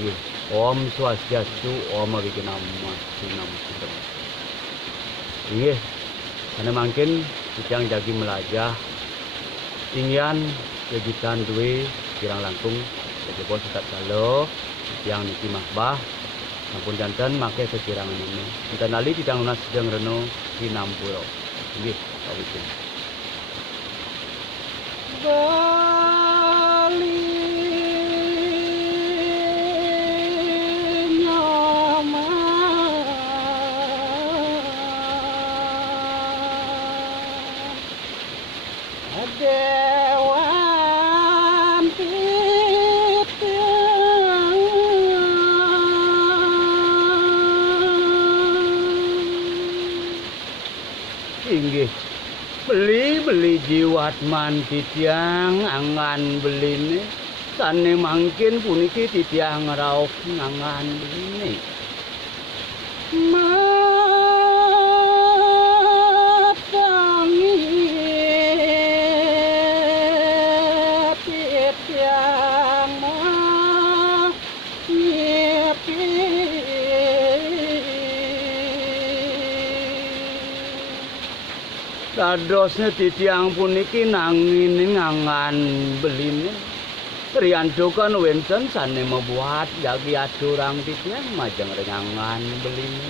Nggih. Om Swastiastu, Om Wignama Sinam Sudeng. Nggih. Karena mungkin titiang jagi melajah tinggian kegiatan duwe kirang langkung jadi bos tetap salo titiang niki mahbah sampun jantan make kekirangan ini. Enten ali titiang lunas sedeng reno Sinampura. Nggih, kawitin. Dewan Titiang Inggih. Beli jiwat man titiang angan beline sane mangkin puniki titiang raok angan beline. matangi Titiang mangipi Dadosnya titiang puniki nangin ngangan beline. Riantukan wenten sane membuat jagi aturang titiang majeng rengangan beline.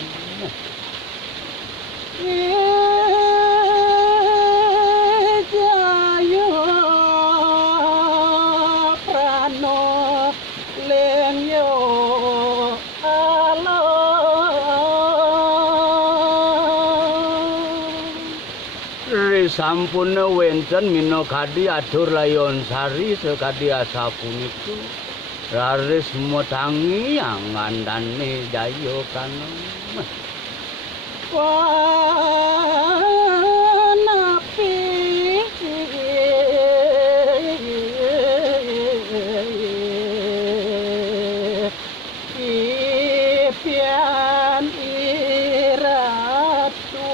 Jayo prano lengyo alo Sampun wenten mino kadi atur layon sari sekadi asapuniku raris motangi angan dane jayo kano wanapi ipian iratu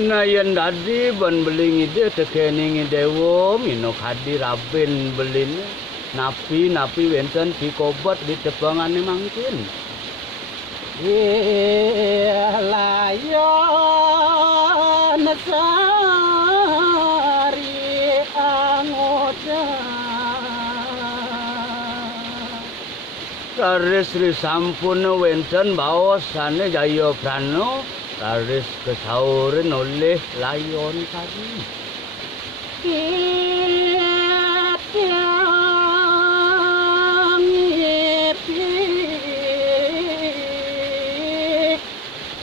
nayen dadi ben beling ide tekening dewo mino kadi raben belin napi wenten pikobat di tepangane mangkin. layon sari angoda Raris sampun wenten baosane jaya prano raris kesauren oleh layon tadi. Titiang ngipi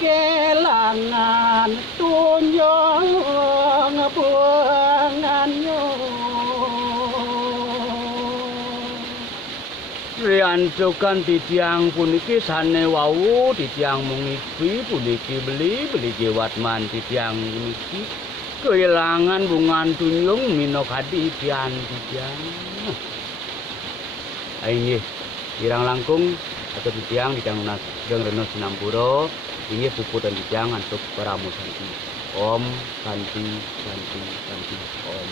kelangan tunjong buanganyo Riantukan titiang puniki sane wau titiang mengipi puniki beli jiwat man titiang puniki kehilangan bungan tunjung mino kadi ipian titiang. Inggih kirang langkung atau titiang lunas sedeng reno Sinampura inggih puput dan titiang antuk paramu santi. Om santi Om.